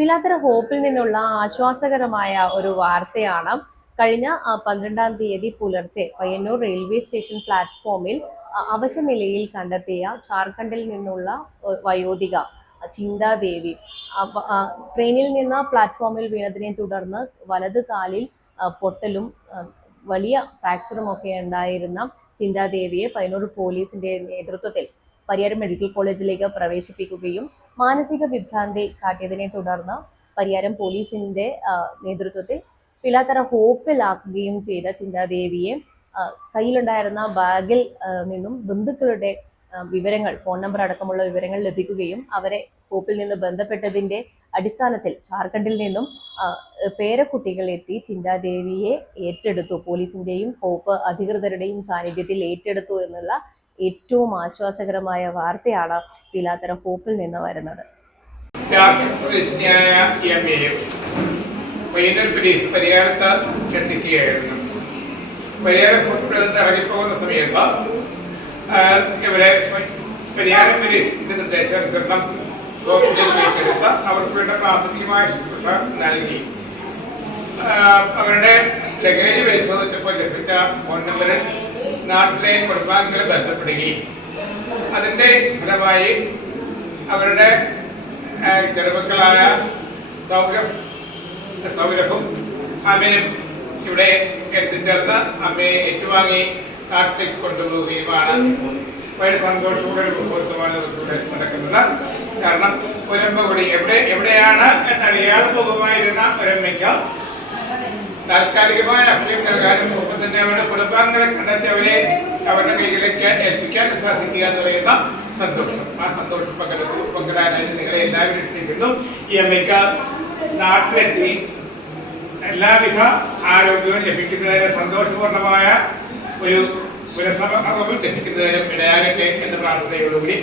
പിലാത്തറ ഹോപ്പിൽ നിന്നുള്ള ആശ്വാസകരമായ ഒരു വാർത്തയാണ് കഴിഞ്ഞ പന്ത്രണ്ടാം തീയതി പുലർച്ചെ പയ്യന്നൂർ റെയിൽവേ സ്റ്റേഷൻ പ്ലാറ്റ്ഫോമിൽ അവശ അവശനിലയിൽ കണ്ടെത്തിയ ജാർഖണ്ഡിൽ നിന്നുള്ള വയോധിക ചിന്താദേവി ട്രെയിനിൽ നിന്ന് പ്ലാറ്റ്ഫോമിൽ വീണതിനെ തുടർന്ന് വലത് കാലിൽ പൊട്ടലും വലിയ ഫ്രാക്ചറും ഒക്കെ ഉണ്ടായിരുന്ന ചിന്താദേവിയെ പയ്യന്നൂർ പോലീസിന്റെ നേതൃത്വത്തിൽ പരിയാരം മെഡിക്കൽ കോളേജിലേക്ക് പ്രവേശിപ്പിക്കുകയും മാനസിക വിഭ്രാന്തി കാട്ടിയതിനെ തുടർന്ന് പരിയാരം പോലീസിന്റെ നേതൃത്വത്തിൽ പിലാത്തറ ഹോപ്പിലാക്കുകയും ചെയ്ത ചിന്താദേവിയെ കയ്യിലുണ്ടായിരുന്ന ബാഗിൽ നിന്നും ബന്ധുക്കളുടെ വിവരങ്ങൾ ഫോൺ നമ്പർ അടക്കമുള്ള വിവരങ്ങൾ ലഭിക്കുകയും അവരെ ഹോപ്പിൽ നിന്ന് ബന്ധപ്പെട്ടതിന്റെ അടിസ്ഥാനത്തിൽ ജാർഖണ്ഡിൽ നിന്നും പേരക്കുട്ടികൾ എത്തി ചിന്താദേവിയെ ഏറ്റെടുത്തു. പോലീസിന്റെയും ഹോപ്പ് അധികൃതരുടെയും സാന്നിധ്യത്തിൽ ഏറ്റെടുത്തു എന്നുള്ള ഏറ്റവും ആശ്വാസകരമായ വാർത്തയാണ് പിലാത്തറ ഹോപ്പിൽ നിന്ന് വരുന്നത്. സമയത്ത് നൽകി. അവരുടെ ലഗേജ് പരിശോധിച്ചപ്പോൾ ലഭിച്ച ഫോൺ നമ്പറിൽ നാട്ടിലെ കുടുംബാംഗങ്ങളെ ബന്ധപ്പെടുകയും അതിന്റെ ഫലമായി അവരുടെ ചെറുമക്കളായ സൗരഭ് സൗരഭും അമ്മനും ഇവിടെ എത്തിച്ചേർന്ന് അമ്മയെ ഏറ്റുവാങ്ങി നാട്ടിലേക്ക് കൊണ്ടുപോവുകയുമാണ്. വളരെ സന്തോഷത്തോടെ ഒരു മുഹൂർത്തമാണ് ഇവിടെ നടക്കുന്നത്. കാരണം ഒരമ്മ എവിടെ എവിടെയാണ് എന്നറിയാതെ പോകുമായിരുന്ന ഒരമ്മയ്ക്ക് താൽക്കാലികമായ അഭയം നൽകാനും ഒപ്പം തന്നെ അവരുടെ കുടുംബാംഗങ്ങളെ കണ്ടെത്തി അവരെ അവരുടെ കൈകളിലേക്ക് ഏൽപ്പിക്കാനും സാധിക്കുക എന്ന് പറയുന്ന സന്തോഷം. ആ സന്തോഷം പങ്കെടുക്കൂ പങ്കിടാനായിട്ട് നിങ്ങളെ എല്ലാവരും ക്ഷണിക്കുന്നു ഈ അമ്മയ്ക്ക് നാട്ടിലെത്തി എല്ലാവിധ ആരോഗ്യവും ലഭിക്കുന്നതിന് സന്തോഷപൂർണമായ ഒരു പുനഃസമൂഹം ലഭിക്കുന്നതിനും ഇടയാകട്ടെ എന്ന പ്രാർത്ഥനയോടുകൂടി